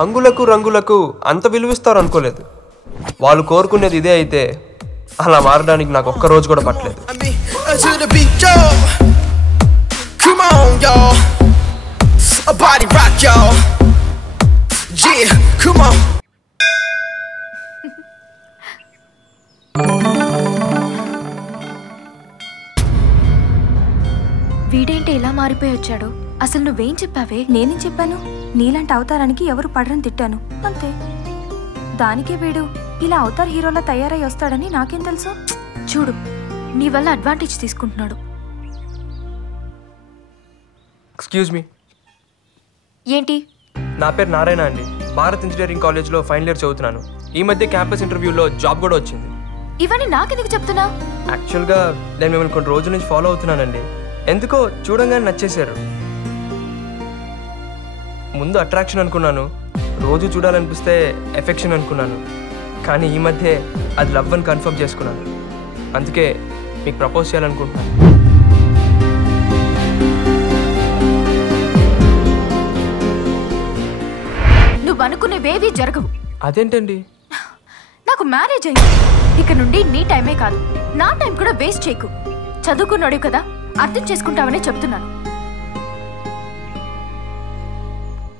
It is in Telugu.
హంగులకు రంగులకు అంత విలువిస్తారు అనుకోలేదు. వాళ్ళు కోరుకునేది ఇదే అయితే అలా మారడానికి నాకు ఒక్క రోజు కూడా పట్టలేదు. వీడేంటి ఇలా మారిపోయి వచ్చాడు? అసలు నువ్వేం చెప్పావే? నేనేం చెప్పాను? నీలాంటి అవతారానికి ఎవరు పడరని తిట్టాను అంతే. దానికే వీడు ఇలా అవతార్ హీరోలా తయారై వస్తాడని నాకేం తెలుసు? చూడు, నీ వల్ల అడ్వాంటేజ్ తీసుకుంటున్నాడు. Excuse me. ఏంటి? నా పేరు నారాయణ అండి. భారత్ ఇంజనీరింగ్ కాలేజ్లో ఫైనల్ ఇయర్ చదువుతున్నాను. ఈ మధ్య క్యాంపస్ ఇంటర్వ్యూలో జాబ్ కూడా వచ్చింది. ఇవన్నీ నాకెందుకు చెప్తున్నా? యాక్చువల్గా నేను మిమ్మల్ని కొన్ని రోజుల నుంచి ఫాలో అవుతున్నానండి. ఎందుకో చూడంగానే నచ్చేశారు. ముందు అట్రాక్షన్ అనుకున్నాను, రోజు చూడాలనిపిస్తే ఎఫెక్షన్ అనుకున్నాను. కానీ ఈ మధ్య అది లవ్ అని కన్ఫర్మ్ చేసుకున్నాను. అందుకే మీకు ప్రపోజ్ చేయాలనుకుంటున్నాను. నువ్వు అనుకునేవేవి జరగవు. అదేంటండి? నాకు మ్యారేజ్ అయింది. ఇక నుండి నీ టైమే కాదు, నా టైం కూడా వేస్ట్ చేయకు. చదువుకున్నాడు కదా, అర్థం చేసుకుంటావనే చెప్తున్నాను.